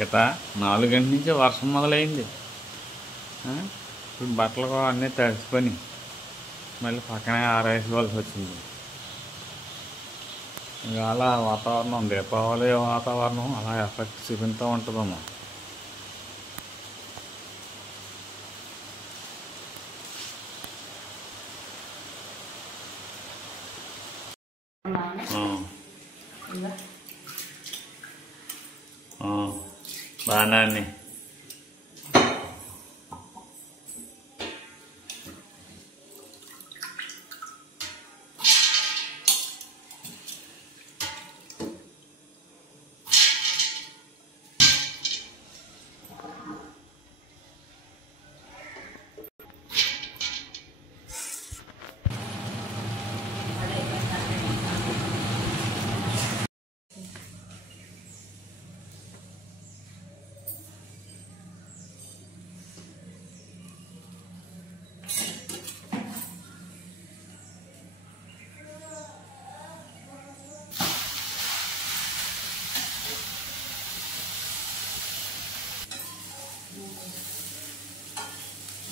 గత 4 గంటల నుంచి వర్షం మొదలైంది. ఇప్పుడు బట్టలు కూడా అన్నీ తడిసిపోయి మళ్ళీ పక్కనే ఆరేసుకోవాల్సి వచ్చింది. ఇవాళ వాతావరణం దీపావళి వాతావరణం అలా ఎఫెక్ట్ చూపిస్తూ ఉంటుందమ్మా. బాగానే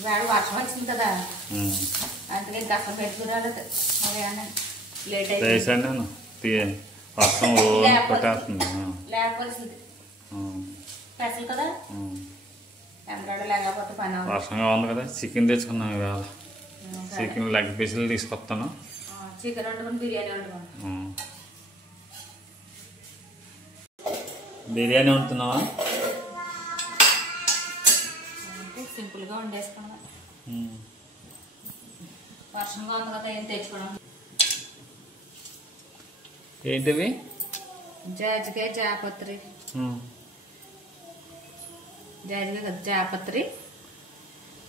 వేళ వర్షం వచ్చింది కదా, అందుకని కష్టం పెట్టుకురాలేదు. లేట్ అయిపోయింది. వర్షం కొట్టేస్తుంది. లేకపోతుంది స్పెషల్ కదా, ఎంబ్రాయిడరీ లేకపోతే పని అవ్వదు. వర్షంగా ఉంది కదా, చికెన్ తెచ్చుకున్నాం ఇవాళ. చికెన్ లెగ్ పీసులు తీసుకొస్తాను. చికెన్ వండుకొని బిర్యానీ వండుకోండి. బిర్యానీ వండుతున్నావా? సింపుల్గా వండేసుకోవడం. వర్షంగా ఉంది కదా, ఏం తెచ్చుకోవడం. ఏంటివి? జాజికాయ, జాపత్రి, జాజికాయ జాపత్రి,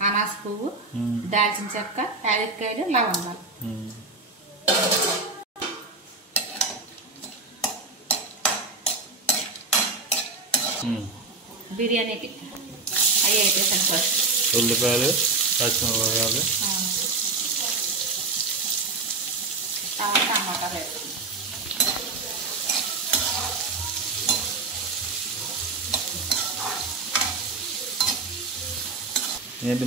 అనాస పువ్వు, దాల్చిన చెక్క, యాలక్కాయలు, లవంగాలు. బిర్యానీకి అవి అయితే ఫస్ట్ ఉల్లిపాయలు, పచ్చిమిరపకాయలు, టమాటాలు వేస్తాం. ఏంటి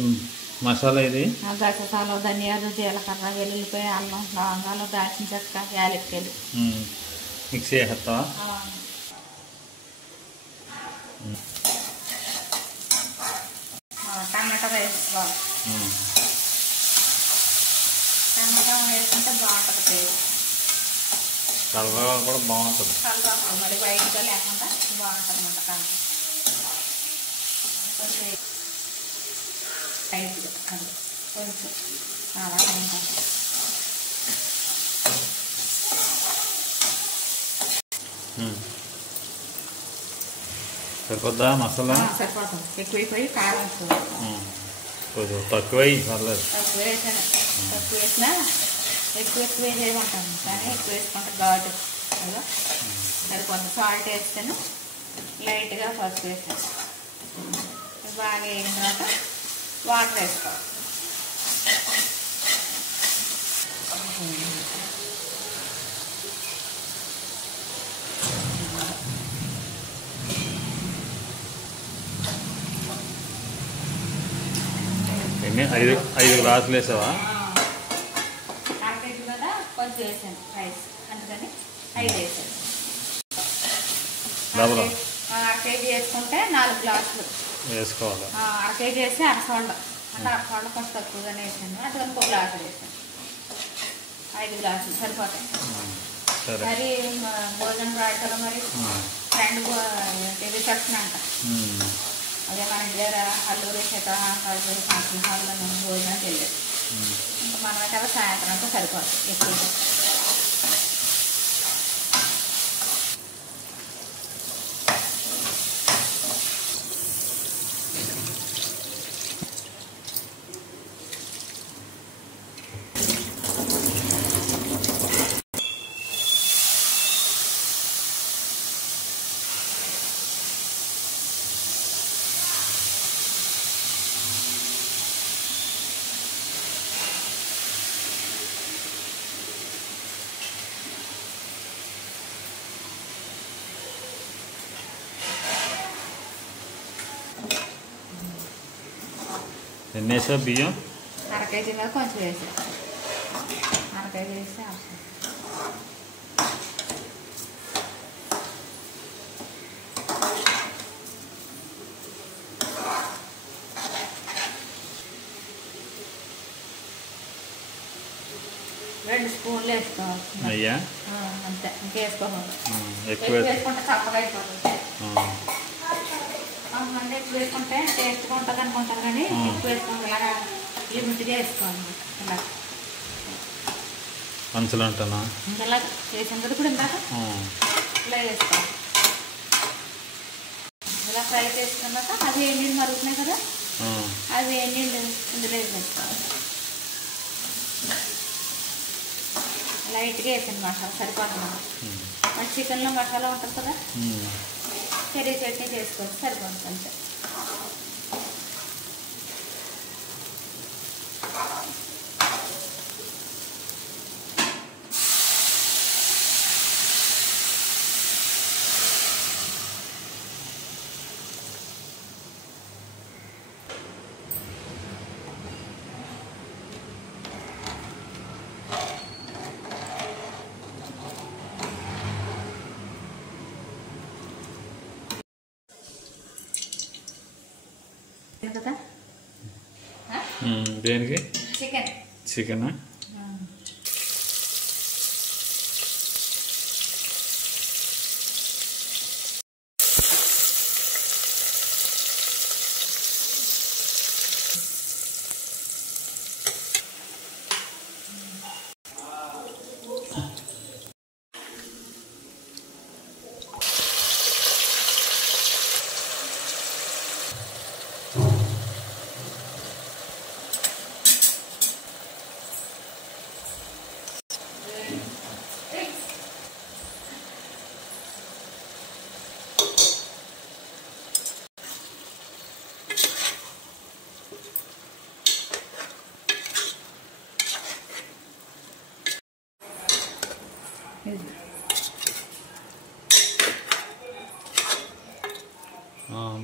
మసాలా ఇది? గసగసాలు, ధనియాలు, జీలకర్ర, వెల్లుల్లిపాయ, అల్లం, లవంగాలు, దాల్చిన చెక్క, యాలక్కాయలు మిక్స్ చేస్తావా? టమాటా వేసుకోవాలి. టమాటా వేసుకుంటే బాగుంటుంది టేస్ట్. కలర్ కూడా బాగుంటుంది. కలర్ మరి వైట్గా లేకుండా బాగుంటుంది అన్నమాట. కలర్ కొంచెం టైట్గా అది కొంచెం చాలా బాగుంటుంది. సరిపోద్దా మసాలా? సరిపోతుంది. ఎక్కువైపోయి కారం వస్తుంది. కొంచెం తక్కువ పర్లేదు. తక్కువ వేసాను. తక్కువ వేసినా ఎక్కువ వేసేయమంటాను, కానీ ఎక్కువ వేసుకుంటే ఘాటు కదా సరిపోతుంది. సాల్ట్ వేస్తాను, లైట్గా పసుపు వేసాను. బాగా వేగిన తర్వాత వాటర్ వేసుకోవాలి. ఐదు గ్లాసులు వేసావా? అరకేజీ కదా, కొంచెం వేసాను రైస్, అందుకని 5 వేసాను. అరకేజీ వేసుకుంటే 4 గ్లాసులు వేసుకోవాలి. అరకేజీ వేసి అరసోళ్ళ అంటే అరసోళ్ళ కొంచెం తక్కువగానే వేసాను. అందుకని 1 గ్లాసు వేసాను. 5 గ్లాసులు సరిపోతాయి. మరి భోజనం రాయటంలో మరి ఫ్రెండ్ రిసెప్షన్ అంట. అదే మన ఇంటి దగ్గర అల్లూరి ఫంక్షన్ హాల్లో భోజనానికి వెళ్ళేది. ఇంకా మనమైతే అలా సాయంత్రం అంతా సరిపోతుంది ఎక్కువ. ఎన్ని వేసావు బియ్యం? అర కేజీ మీద కొంచెం వేసి, అర కేజీ వేసి అవసరం. రెండు స్పూన్లు వేసుకోవాలి. అయ్యా అంతే, ఇంకేసుకోవాలి. ఎక్కువ వేసుకుంటే చప్పగా అయిపోతుంది. కొంతమంది ఎక్కువ వేసుకుంటే టేస్ట్గా ఉంటుంది అనుకుంటారు, కానీ ఎక్కువ వేసుకోవాలి. ఇలాగా లిమిట్గా వేసుకోవాలి. ఇలా పంచులు అంటానా ఇలా వేసాను కదా ఇప్పుడు ఇందాక, ఇలా వేసుకోవాలి. ఇలా ఫ్రై చేసుకున్నాక అది ఏ నీళ్ళు మరుగుతున్నాయి కదా, అది ఏ నీళ్ళు ఇందులో వేసేసుకోవాలి. లైట్గా వేసాను మసాలా సరిపోతుంది. మన చికెన్లో మసాలా ఉంటుంది కదా, చెరీ చట్నీ చేసుకోవచ్చు, సరిపోతుంది అంతే. కదా దేనికి? చికెన్. చికెనా?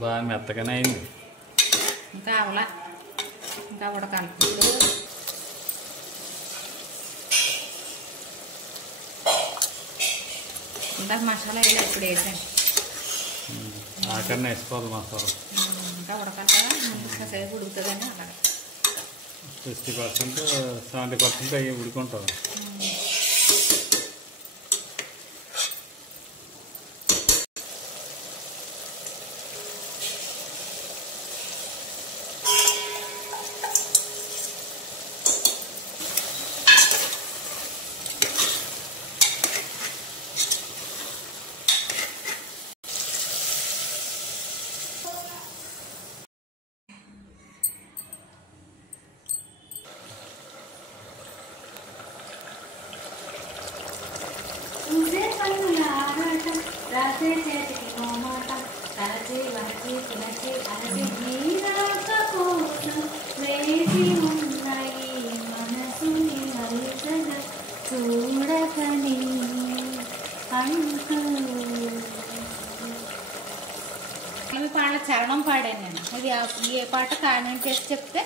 బాగా మెత్తగానే అయింది. ఇంకా అవలా, ఇంకా ఉడకాలి. ఇందాక మసాలా వేయాలి, ఇప్పుడు వేసాను. ఆఖరిని వేసుకోవాలి మసాలా. ఇంకా ఉడకాలి కదా, కాసేపు ఉడుకుతుందని అలాగే. 60% 70% అయ్యి ఉడుకుంటుంది. రాసే చేతికి కోమాట తలచి వరచి పిలచి అలచి నీరాక కోసం వేసి ఉన్నాయి మనసుని వలసగా చూడకని అంటూ. ఇవి పాట చరణం పాడాను నేను. ఇది ఏ పాట కామెంట్ చేసి చెప్తే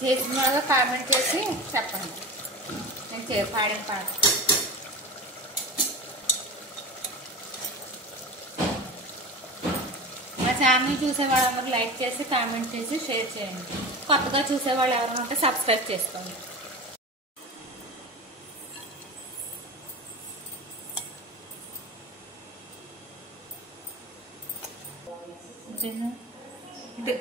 చేసిన కామెంట్ చేసి చెప్పండి నేను పాడిన పాట. మా ఛానల్ చూసేవాళ్ళందరూ లైక్ చేసి కామెంట్ చేసి షేర్ చేయండి. కొత్తగా చూసేవాళ్ళు ఎవరైనా ఉంటే సబ్స్క్రైబ్ చేసుకోండి. ఇది